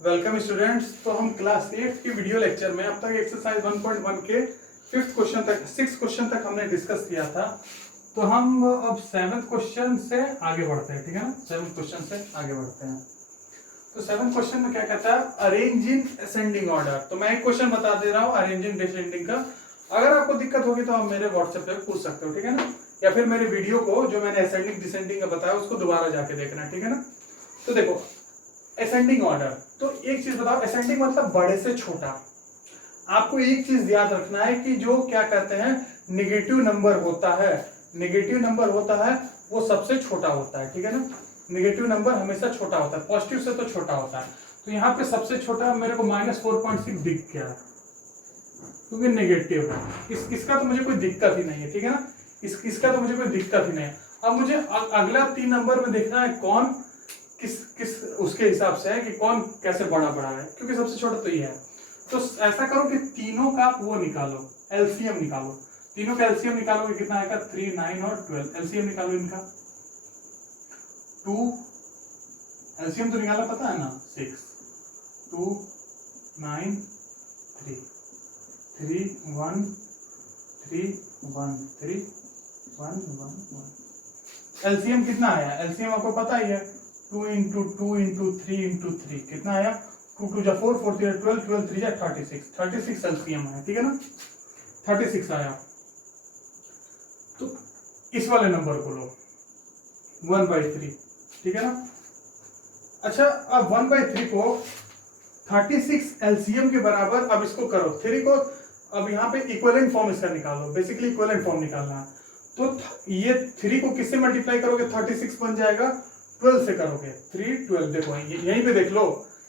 Welcome students. तो हम class 8 की वीडियो लेक्चर में अब तक एक्सरसाइज 1.1 के 5th क्वेश्चन तक 6 क्वेश्चन तक हमने डिस्कस किया था। तो हम अब 7th क्वेश्चन से आगे बढ़ते हैं, ठीक है ना। 7th क्वेश्चन से आगे बढ़ते हैं। तो 7th क्वेश्चन में क्या कहता है, अरेंज इन असेंडिंग ऑर्डर। तो मैं एक क्वेश्चन बता दे रहा हूँ अरेंज इन डिसेंडिंग का। अगर आपको दिक्कत होगी तो आप मेरे व्हाट्सएप पे पूछ सकते हो, ठीक है ना। या फिर मेरे वीडियो को जो मैंने असेंडिंग डिसेंडिंग का बताया उसको दोबारा जाके देखना, ठीक है ना। तो देखो असेंडिंग ऑर्डर, तो एक चीज बताओ, असेंडिंग मतलब बड़े से छोटा। आपको एक चीज याद रखना है कि जो क्या कहते हैं नेगेटिव नंबर होता है, नेगेटिव नंबर होता है वो सबसे छोटा होता है, ठीक है ना। नेगेटिव नंबर हमेशा छोटा होता है, पॉजिटिव से तो छोटा होता है। तो यहाँ पे सबसे छोटा मेरे को -4.6 दिख गया क्योंकि नेगेटिव है। इसका तो मुझे कोई दिक्कत ही नहीं है, ठीक है ना। इसका तो मुझे कोई दिक्कत ही नहीं है। अब मुझे अगला 3 नंबर में देखना है कौन किस किस उसके हिसाब से है कि कौन कैसे बड़ा बड़ा है, क्योंकि सबसे छोटा तो ये है। तो ऐसा करो कि तीनों का वो निकालो, एलसीएम निकालो। तीनों का एलसीएम निकालोगे कितना आएगा, 3, 9 और 12। एलसीएम निकालो इनका। 2 एलसीएम तो निकाला पता है ना, 6, 2, 9, 3, 3, 1, 3, 1, 3, 1, 1, 1। एलसीएम कितना आया, एलसीएम आपको पता ही है, 2 इंटू 2 इंटू 3 इंटू 3 कितना आया, 2 2 जा 4, 4 3 12, 12 3 जा 36, 36 एलसीएम आया, ठीक है ना। 36 आया। तो इस वाले नंबर को लो 1/3, ठीक है ना। अच्छा, अब 1/3 को 36 एलसीएम के बराबर, अब इसको करो 3 को, अब यहाँ पे इक्विवेलेंट फॉर्म इसका निकालो, बेसिकली इक्विवेलेंट फॉर्म निकालना है। तो ये 3 को किससे मल्टीप्लाई करोगे, 36 बन जाएगा, 12 से करोगे, 3 12। देखो यहीं पे देख लो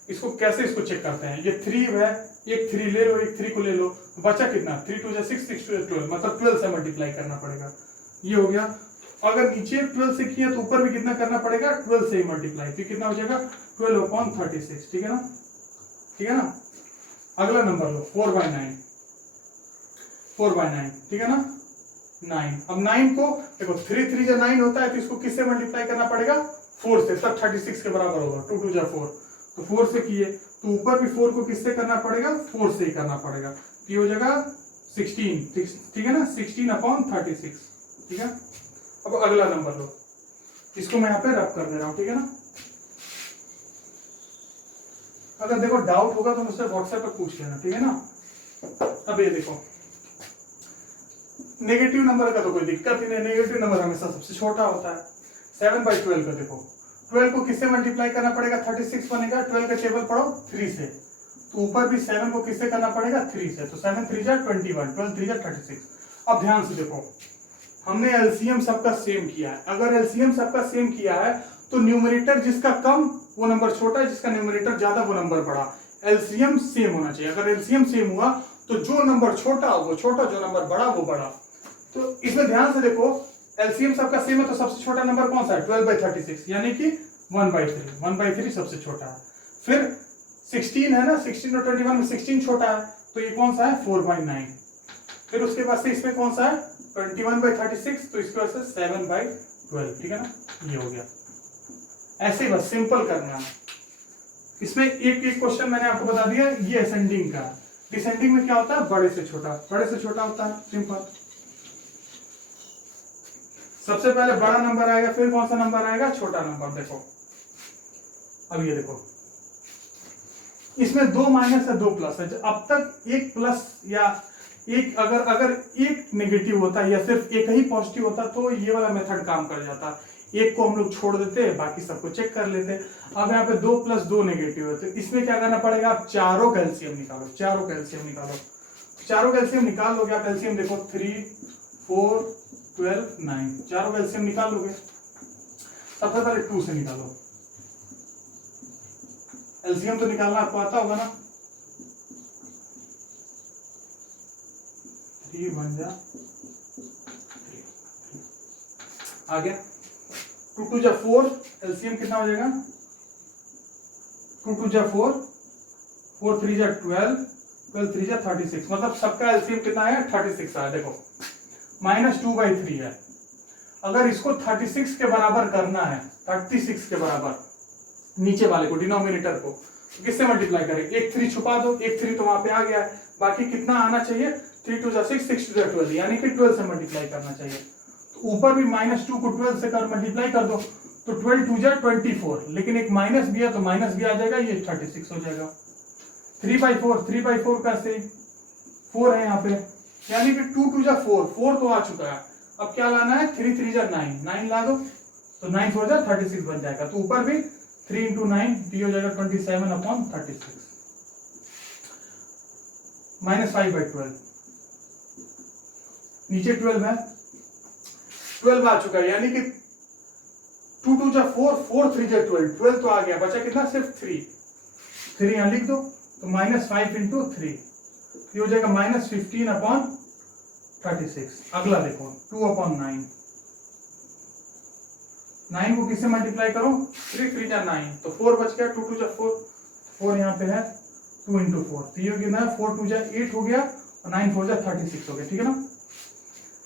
इसको कैसे, इसको चेक करते हैं। ये 3 है, एक 3 ले लो, एक 3 को ले लो, बचा कितना, 3 2 6, 6 2 12, मतलब 12 से मल्टीप्लाई करना पड़ेगा। ये हो गया। अगर नीचे 12 से किया तो ऊपर भी कितना करना पड़ेगा, 12 से ही मल्टीप्लाई, फिर कितना हो जाएगा 12/36, ठीक है ना, ठीक है ना। अगला नंबर लो 4/9, 4/9, ठीक है ना, 9। अब 9 को देखो, 3 3 जा 9 होता है, तो इसको किससे मल्टीप्लाई करना पड़ेगा, 4 से, तब 36 के बराबर होगा। 2 2 जा 4, तो 4 से किए तो ऊपर भी 4 को किससे करना पड़ेगा, 4 से ही करना पड़ेगा, तो ये हो जाएगा 16, ठीक है ना, 16/36, ठीक है। अब अगला नंबर लो, इसको मैं यहाँ पे रब कर दे रहा हूँ, ठीक है ना। अगर देखो डाउट होगा तो मुझसे व्हाट्सएप पे पूछ लेना, ठीक है ना। अब ये देखो नेगेटिव नंबर का तो कोई दिक्कत ही नहीं, नेगेटिव नंबर हमेशा सबसे छोटा होता है। 7/12 का देखो, 12 को किससे मल्टीप्लाई करना पड़ेगा, 36 बनेगा। 12 का टेबल पढ़ो 3 से, तो ऊपर भी 7 को किससे करना पड़ेगा, 3 से, तो 7 3 जा 21, 12 3 जा 36। अब ध्यान से देखो, हमने एलसीएम सबका सेम किया है। अगर एलसीएम सबका सेम किया है तो न्यूमरेटर जिसका कम वो नंबर छोटा, जिसका न्यूमरेटर ज्यादा वो नंबर बड़ा। एलसीएम सेम होना चाहिए। अगर एलसीएम सेम हुआ तो जो नंबर छोटा वो छोटा, जो नंबर बड़ा वो बड़ा। तो इसमें ध्यान से देखो, एलसीएम सबका सेम है तो सबसे छोटा नंबर कौन सा है, 12/36, यानी कि 1/3, 1/3 सबसे छोटा है। फिर 16 है ना, 16 और 21 में 16 छोटा है, तो ये कौन सा है, 4/9। फिर उसके बाद से इसमें कौन सा है, 21/36, तो इसकी वजह से 7/12, ठीक है ना। ये हो गया। ऐसे ही बस सिंपल करना है। इसमें एक एक क्वेश्चन मैंने आपको बता दिया, ये असेंडिंग का। डिसेंडिंग में क्या होता है, बड़े से छोटा, बड़े से छोटा होता है, सिंपल। सबसे पहले बड़ा नंबर आएगा, फिर कौन सा नंबर आएगा, छोटा नंबर। देखो अब ये देखो, इसमें 2 माइनस है 2 प्लस है। अब तक एक प्लस या एक अगर एक नेगेटिव होता या सिर्फ एक ही पॉजिटिव होता तो ये वाला मेथड काम कर जाता। एक को हम लोग छोड़ देते, बाकी सबको चेक कर लेते। अब यहाँ पे 2 + 2 नेगेटिव है, तो इसमें क्या करना पड़ेगा, आप चारों का एलसीएम निकालो, चारों का एलसीएम निकालो। चारों का एलसीएम निकाल लोगे आप, एलसीएम देखो 3 4 12 9, चारों का एलसीएम निकाल लोगे। सबसे पहले 2 से निकालो, एलसीएम तो निकालना आपको आता होगा ना। 3 बन जा 3, आ गया। 2 2 जा 4, एलसीएम कितना हो जाएगा, 2 2 जा 4, 4 3 जा 12, 12 3 जा 36, मतलब सबका एलसीएम कितना है, 36 आया। देखो -2/3 है। अगर इसको 36 के बराबर करना है, 36 के बराबर नीचे वाले को, डिनोमिनेटर को, किससे मल्टीप्लाई करें, एक 3 छुपा दो, एक 3 तो वहां पे आ गया है, बाकी कितना आना चाहिए, 3 2 6 6 2 12, यानी कि 12 से मल्टीप्लाई करना चाहिए। तो ऊपर भी -2 को 12 से कर मल्टीप्लाई कर दो, तो 12 2 24, लेकिन एक माइनस भी है तो माइनस भी आ जाएगा, ये 36 हो जाएगा। 3/4 का से 4 है यहाँ पे, यानी कि 2 2 4, 4 तो आ चुका है, अब क्या लाना है, 3 3 9, 9 ला दो, तो 9 4 36 बन जाएगा। तो ऊपर भी 3 × 9 ये हो जाएगा 27/36, -5/12, नीचे 12 है, 12 आ चुका है, यानी कि 2 2 4, 4 3 12, 12 तो आ गया, बचा कितना, सिर्फ 3 यहां लिख दो, तो -5 × 3 ये हो जाएगा -15/36। अगला देखो 2/9, 9 को किससे मल्टीप्लाई करो, 3 3 9, तो 4 बच गया, 2 2 4, 4 यहाँ पे है, 2 × 4, तो ये कितना है, 4 2 8 हो गया, और 9 4 36 हो गया, ठीक है ना।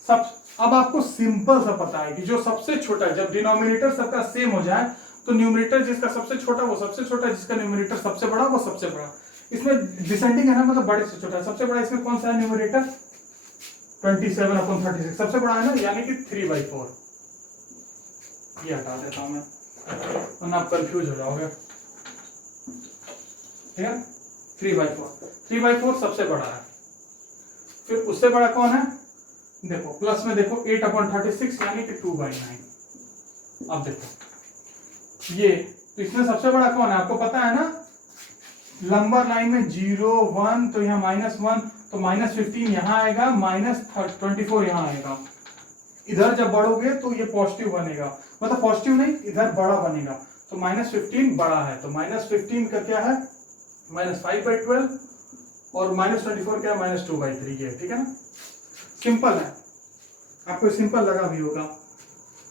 सब अब आपको सिंपल सा पता है कि जो सबसे छोटा, जब डिनोमिनेटर सबका सेम हो जाए तो न्यूमरेटर जिसका सबसे छोटा वो सबसे छोटा, जिसका न्यूमरेटर सबसे बड़ा वो सबसे बड़ा। इसमें डिसेंडिंग है ना, मतलब बड़े से छोटा, सबसे बड़ा इसमें कौन सा है न्यूमरेटर, 27/36 सबसे बड़ा है ना, यानी कि 3/4। ये हटा देता हूं मैं, वरना आप कंफ्यूज हो जाओगे, ठीक है। 3/4 सबसे बड़ा है, फिर उससे बड़ा कौन है, देखो प्लस में देखो 8/36 यानी कि 2/9। अब देखो ये, तो इसमें सबसे बड़ा कौन है, आपको पता है ना, लंबर लाइन में 0 1, तो यहाँ -1, तो -15 यहाँ आएगा, -24 यहाँ आएगा। इधर जब बढ़ोगे तो ये पॉजिटिव बनेगा, मतलब पॉजिटिव नहीं, इधर बड़ा बनेगा, तो -15 बड़ा है, तो -15 का क्या है, -5/12, और -24 क्या है, -2/3 है, ठीक है ना। सिंपल है, आपको सिंपल लगा भी होगा।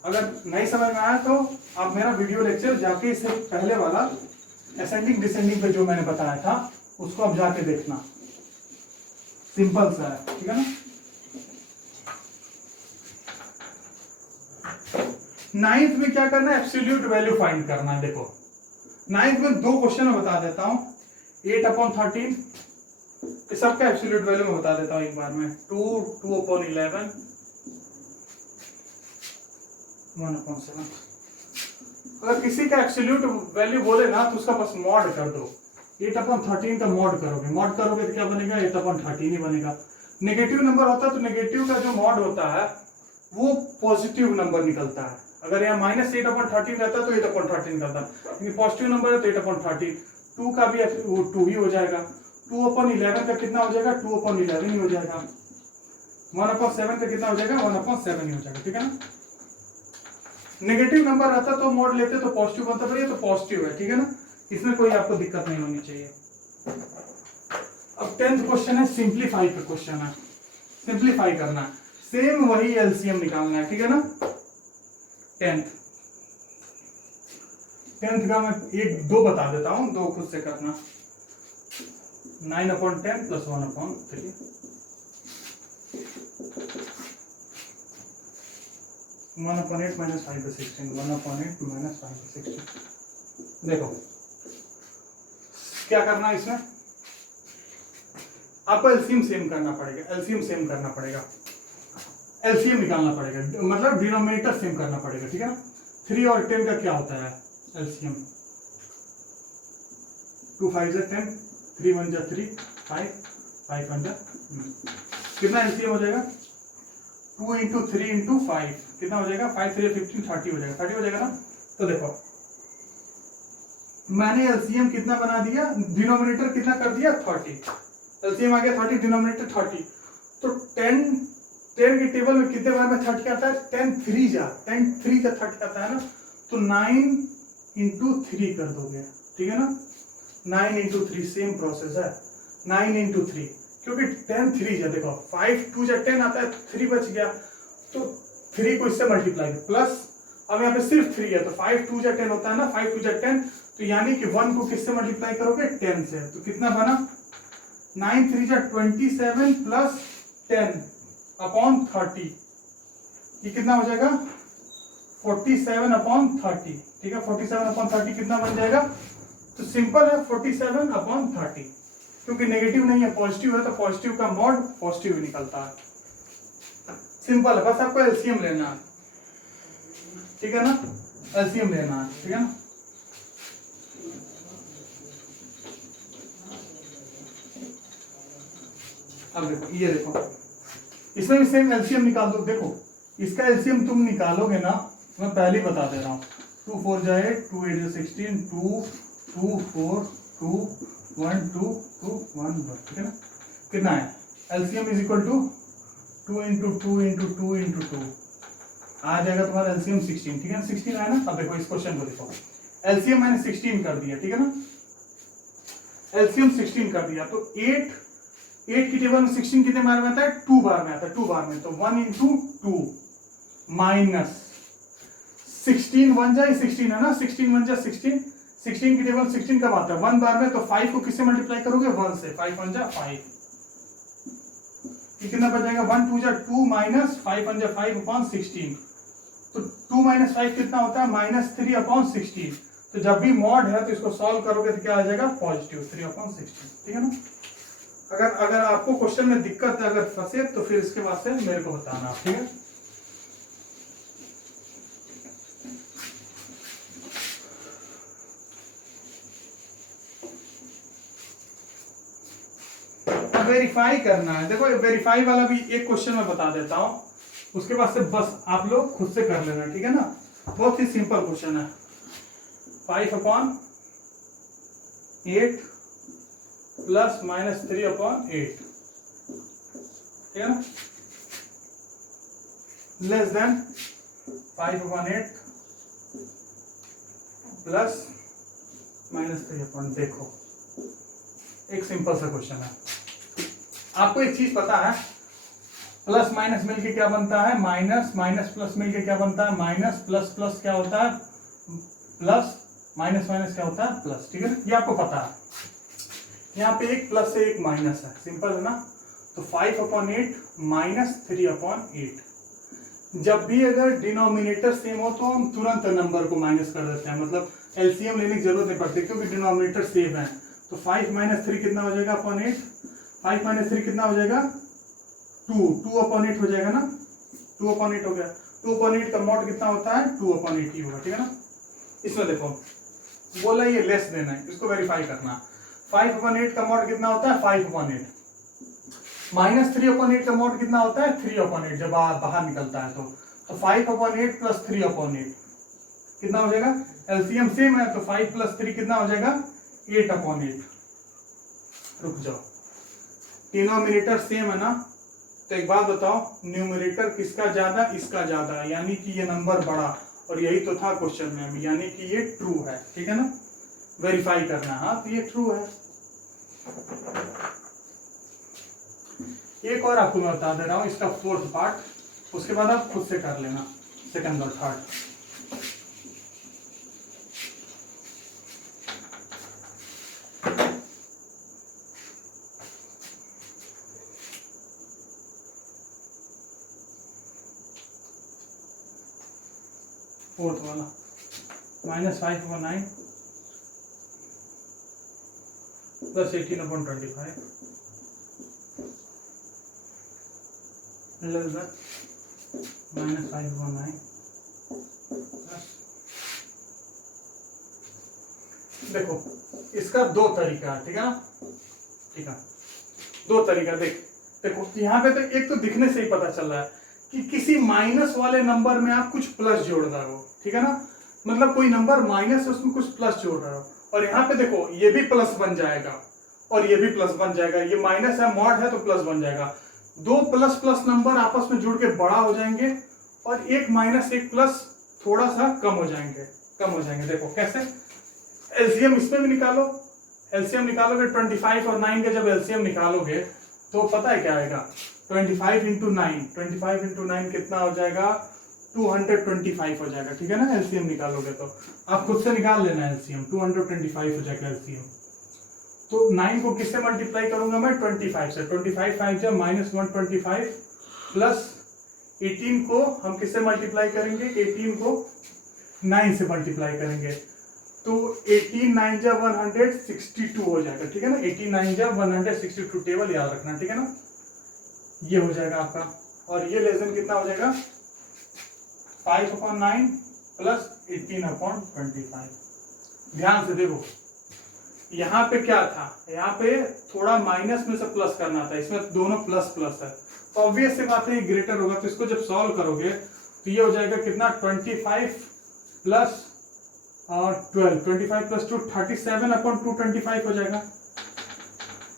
अगर नहीं समझ में आया तो आप मेरा वीडियो लेक्चर जाके, इससे पहले वाला असेंडिंग डिसेंडिंग पे जो मैंने बताया था उसको आप जाके देखना, सिंपल सा है, ठीक है ना। 9th में क्या करना है, एब्सोल्यूट वैल्यू फाइंड करना है। देखो 9th में 2 क्वेश्चन मैं बता देता हूं, 8/13 इस सबका एब्सोल्यूट वैल्यू मैं बता देता हूं एक बार में, 2/11, 1/7। अगर किसी का एब्सोल्यूट वैल्यू बोले ना तो उसका बस मॉड कर दो, 8/13 का मॉड करोगे तो क्या बनेगा, 8/13 ही बनेगा। नेगेटिव नंबर होता है तो नेगेटिव का जो मॉड होता है वो पॉजिटिव नंबर निकलता है। अगर यहाँ -8/13 रहता है तो 8/13 निकलता है, लेकिन पॉजिटिव नंबर है तो 8/13, 2 का भी 2 ही हो जाएगा, 2/11 का कितना हो जाएगा, 2/11 ही हो जाएगा, 1/7 का कितना हो जाएगा, 1/7 ही हो जाएगा, ठीक है ना। नेगेटिव नंबर रहता तो मोड लेते तो पॉजिटिव बनता, पर ये तो पॉजिटिव है, ठीक है ना, इसमें कोई आपको दिक्कत नहीं होनी चाहिए। अब 10th क्वेश्चन है, सिंप्लीफाई का क्वेश्चन है, सिंप्लीफाई करना है, सेम वही एलसीएम निकालना है, ठीक है ना। 10th का मैं 1 2 बता देता हूं, 2 खुद से करना, 9/10 + 1/3, 1/8 - 5/16, 1/8 - 5/16। देखो क्या करना है इसमें, आपको एलसीएम सेम करना पड़ेगा, एलसीएम निकालना पड़ेगा, मतलब डिनोमिनेटर सेम करना पड़ेगा, ठीक है ना। 3 और 10 का क्या होता है एलसीएम, 2 5 = 10, 3 1 = 3, 5 1 = कितना एलसीएम हो जाएगा, 2 × 3 × 5 कितना हो जाएगा, 5 3 15 30 हो जाएगा, 30 हो जाएगा ना। तो देखो मैंने एलसीएम कितना बना दिया, डिनोमिनेटर कितना कर दिया, 30, एलसीएम आ गया 30, डिनोमिनेटर 30, तो 10 के टेबल में कितने बार में 30 आता है, 10 3 जा 30 आता है ना, तो 9 × 3 कर दोगे, ठीक है ना, 9 × 3 सेम प्रोसेस है, 9 × 3, क्योंकि 10 3 जा, देखो 5 2 जा 10 आता है, 3 बच गया, तो 3 को इससे मल्टीप्लाई प्लस, अब यहाँ पे सिर्फ 3 है तो 5 2 जा 10 होता है ना, 5 2 जा 10, तो यानी कि 1 को किससे मल्टीप्लाई करोगे, 10 से, तो कितना बना, 9 3 जा 27 + 10/30, ये कितना हो जाएगा, 47/30, ठीक है, 47/30 कितना बन जाएगा, तो सिंपल है 47/30, क्योंकि नेगेटिव नहीं है पॉजिटिव है तो पॉजिटिव का मॉड पॉजिटिव ही निकलता है। सिंपल है, बस आपको एलसीएम लेना है, ठीक है ना, एलसीएम लेना है, ठीक है ना। अब देखो ये देखो इसमें भी सेम एलसीएम निकाल दो। देखो इसका एलसीएम तुम निकालोगे ना, मैं पहले ही बता दे रहा हूँ, 2 4 जाए 2 8 16, 2 2 4 2 1 2 2 1 1, ठीक है ना। कितना है LCM is equal to 2 into 2 into 2 into 2 आ जाएगा तुम्हारा एलसीएम 16, ठीक है ना। 16 आया ना। अब देखो इस क्वेश्चन को देखो, एलसीएम मैंने 16 कर दिया, ठीक है ना, एलसीएम 16 कर दिया तो 8 की टेबल में 16 कितने बार में आता है, 2 बार में आता है, 2 बार में, तो 1 इंटू 2 माइनस 16 1 जा 16 है ना, 16 1 जा 16, 16 की टेबल 16 कब आता है 1 बार में, तो 5 को किससे मल्टीप्लाई करोगे 1 से, 5 1 जा 5, कितना बच जाएगा 1 2 जा 2 माइनस 5 1 जा 5 अपॉन 16, तो 2 माइनस 5 कितना होता है -3 अपॉन 16, तो जब भी मॉड है तो इसको सॉल्व करोगे तो क्या आ जाएगा पॉजिटिव 3 अपॉन 16, ठीक है ना। अगर आपको क्वेश्चन में दिक्कत है, अगर फंसे तो फिर इसके बाद से मेरे को बताना, ठीक है। वेरीफाई करना है, देखो वेरीफाई वाला भी एक क्वेश्चन में बता देता हूं, उसके बाद से बस आप लोग खुद से कर लेना, ठीक है ना। बहुत ही सिंपल क्वेश्चन है, 5/8 प्लस -3/8, ठीक है ना, लेस देन 5/8 प्लस -3/8। देखो एक सिंपल सा क्वेश्चन है, आपको एक चीज पता है, प्लस माइनस मिलके क्या बनता है माइनस, माइनस प्लस मिलके क्या बनता है माइनस, प्लस प्लस क्या होता है प्लस, माइनस माइनस क्या होता है प्लस, ठीक है ना, ये आपको पता है। यहाँ पे एक प्लस है एक माइनस है, सिंपल है ना। तो 5/8 -3/8, जब भी अगर डिनोमिनेटर सेम हो तो हम तुरंत नंबर को माइनस कर देते हैं, मतलब एलसीएम लेने की जरूरत नहीं पड़ती क्योंकि डिनोमिनेटर सेम है। तो 5 - 3 कितना हो जाएगा अपॉन 8, 5 - 3 कितना हो जाएगा 2, 2/8 हो जाएगा ना, 2/8 हो गया। 2/8 का मॉड कितना होता है 2/8 ही होगा, ठीक है ना। इसमें देखो बोला ये लेस देना है, इसको वेरीफाई करना। 5/8 का मॉड कितना होता है 5/8, -3/8 का मॉड कितना होता है 3/8, जब बाहर निकलता है तो 5/8 प्लस 3/8 कितना हो जाएगा, एलसीएम सेम है तो 5 + 3 कितना हो जाएगा 8/8। रुक जाओ, डिनोमिनेटर सेम है ना, तो एक बात बताओ न्यूमरेटर किसका ज्यादा, इसका ज्यादा, यानी कि ये नंबर बड़ा, और यही तो था क्वेश्चन में, यानी कि ये ट्रू है, ठीक है ना। वेरीफाई करना, हाँ तो ये ट्रू है। एक और आपको मैं बता दे रहा हूं इसका 4th पार्ट, उसके बाद आप खुद से कर लेना 2nd और 3rd। फोर्थ वाला -5/9 प्लस 18/25 लेस देन -5/9 प्लस, देखो इसका दो तरीका है, ठीक है ना, ठीक है, दो तरीका। देखो यहाँ पे तो एक तो दिखने से ही पता चल रहा है कि किसी माइनस वाले नंबर में आप कुछ प्लस जोड़ रहे हो, ठीक है ना, मतलब कोई नंबर माइनस है उसमें कुछ प्लस जोड़ रहे हो, और यहाँ पे देखो ये भी प्लस बन जाएगा और ये भी प्लस बन जाएगा, ये माइनस है मॉड है तो प्लस बन जाएगा। दो प्लस प्लस नंबर आपस में जुड़ के बड़ा हो जाएंगे और एक माइनस एक प्लस थोड़ा सा कम हो जाएंगे। देखो कैसे, एलसीएम इसमें भी निकालो, एलसीएम निकालोगे 25 और 9 का जब एलसीएम निकालोगे तो पता है क्या आएगा 25 × 9 कितना हो जाएगा 225 हो जाएगा, ठीक है ना। एलसीएम निकालोगे तो आप खुद से निकाल लेना एलसीएम, 225 हो जाएगा एलसीएम। तो 9 को किससे मल्टीप्लाई करूंगा मैं 25 से, 25 5 जब -125 प्लस 18 को हम किससे मल्टीप्लाई करेंगे, 18 को 9 से मल्टीप्लाई करेंगे तो 18 9 जा 162 हो जाएगा, ठीक है ना। 18 9 जा 162 टेबल याद रखना, ठीक है ना। ये हो जाएगा आपका, और ये लेसन कितना हो जाएगा 5/9 प्लस 18/25। ध्यान से देखो, यहाँ पे क्या था, यहाँ पे थोड़ा माइनस में से प्लस करना था, इसमें दोनों प्लस प्लस है, तो ऑब्वियस सी बात है ये ग्रेटर होगा। तो इसको जब सॉल्व करोगे तो ये हो जाएगा कितना 25 प्लस 12, 25 प्लस 2 37/225 हो जाएगा,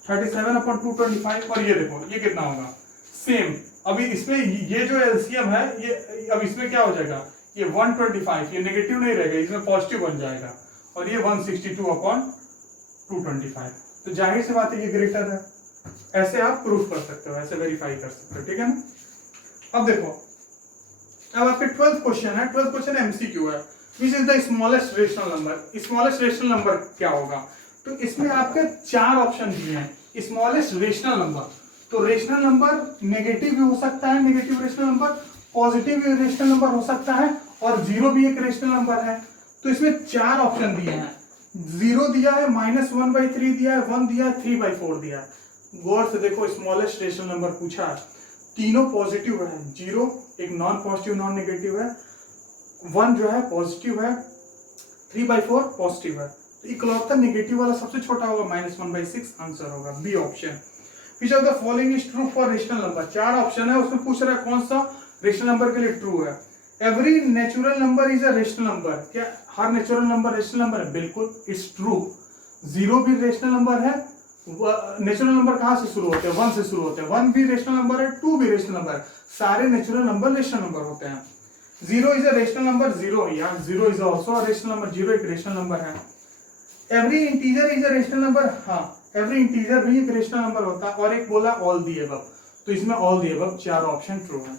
37/225। और ये देखो ये कितना होगा सेम। अभी इसमें ये जो एलसीएम है ये, अब इसमें क्या हो जाएगा, ये 125, ये नेगेटिव नहीं रहेगा, इसमें पॉजिटिव बन जाएगा, और ये 162/225। तो जाहिर सी बात है ये ग्रेटर है। ऐसे आप प्रूफ कर सकते हो, ऐसे वेरीफाई कर सकते हो, ठीक है ना। अब देखो, अब आपके 12th क्वेश्चन है, 12th क्वेश्चन एमसीक्यू है, which is the smallest rational number. Smallest rational number क्या होगा, तो इसमें आपके 4 ऑप्शन दिए हैं। स्मॉलेस्ट रेशनल नंबर, तो रेशनल नंबर नेगेटिव भी हो सकता है, नेगेटिव रेशनल नंबर, पॉजिटिव भी रेशनल नंबर हो सकता है, और जीरो भी एक रेशनल नंबर है। तो इसमें 4 ऑप्शन दिए हैं, 0 दिया है, -1/3 दिया है, 1 दिया है, 3/4 दिया है। गौर से देखो, स्मॉलेस्ट रेशनल नंबर पूछा है, तीनों पॉजिटिव है, 0 एक नॉन पॉजिटिव नॉन नेगेटिव है, 1 जो है पॉजिटिव है, 3/4 पॉजिटिव है। तो इकलौता नेगेटिव वाला सबसे छोटा होगा, -1/6 आंसर होगा B option. Which of the following is true for rational number. 4 option है, उसमें पूछ रहा है कौन सा रेशनल नंबर के लिए ट्रू है। Every natural number is a rational number. क्या हर नेचुरल नंबर रेशनल नंबर है? बिल्कुल, इट्स ट्रू। 0 भी रेशनल नंबर है। नेचुरल नंबर कहां से शुरू होते हैं? 1 से शुरू होते हैं। 1 भी रेशनल नंबर है, 2 भी रेशनल नंबर है। सारे नेचुरल नंबर रेशनल नंबर होते हैं। 0 इज अ रेशनल नंबर, 0 यार, 0 is also a rational number, 0 एक रेशनल नंबर है। Every integer is a rational number, हाँ, एवरी इंटीजर भी एक रेशनल नंबर होता है। और एक बोला ऑल द अबव, तो इसमें all the above 4 option true है।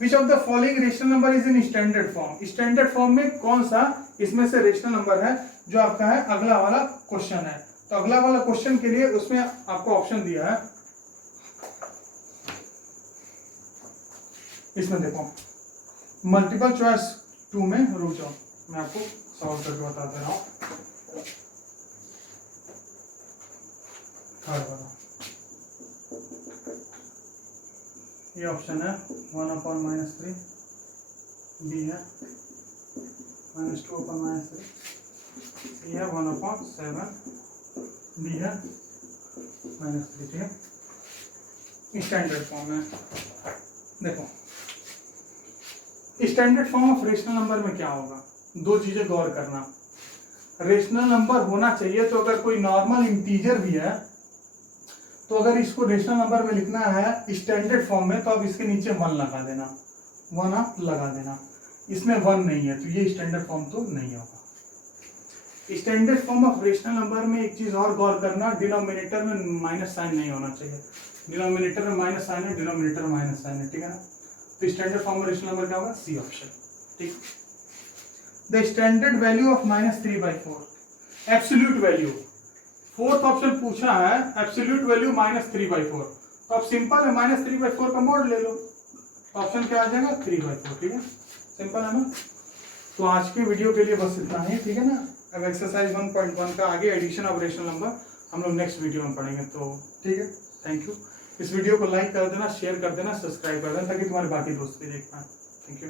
Which of the following rational number is in standard form. Standard form में कौन सा इसमें से रेशनल नंबर है जो आपका है? अगला वाला क्वेश्चन है। तो अगला वाला क्वेश्चन के लिए उसमें आपको ऑप्शन दिया है, इसमें देखो मल्टीपल चॉइस 2 में, रुक जाओ मैं आपको सॉल्व करके बता दे रहा हूं। ये ऑप्शन है 1/-3, बी है -2/3, सी है 1/7, डी है -3, ठीक है। स्टैंडर्ड फॉर्म में देखो, standard form of rational number में क्या होगा? 2 चीजें गौर करना। रेशनल नंबर होना चाहिए, तो अगर कोई नॉर्मल इंटीजर भी है, तो अगर इसको रेशनल नंबर में लिखना है स्टैंडर्ड फॉर्म में, तो आप इसके नीचे 1 लगा देना, 1 आप लगा देना। इसमें 1 नहीं है, तो ये स्टैंडर्ड फॉर्म तो नहीं होगा। Standard form of rational number में एक चीज और गौर करना, डिनोमिनेटर में माइनस साइन नहीं होना चाहिए। डिनोमिनेटर में माइनस साइन है, डिनोमिनेटर में माइनस साइन है, ठीक है ना। तो स्टैंडर्ड फॉर्म में रेशनल नंबर क्या होगा? सी ऑप्शन, ठीक। The standard value of -3/4, absolute value. 4th option पूछा है एब्सोल्यूट वैल्यू -3/4, तो आप सिंपल है -3/4 का मोड ले लो, ऑप्शन क्या आ जाएगा? 3/4, ठीक है, सिंपल है ना। तो आज की वीडियो के लिए बस इतना ही, ठीक है ना। अब एक्सरसाइज 1.1 का आगे एडिशन ऑफ रेशनल नंबर हम लोग नेक्स्ट वीडियो में पढ़ेंगे, तो ठीक है, थैंक यू। इस वीडियो को लाइक कर देना, शेयर कर देना, सब्सक्राइब कर देना, ताकि तुम्हारे बाकी दोस्त भी देख पाए। Thank you.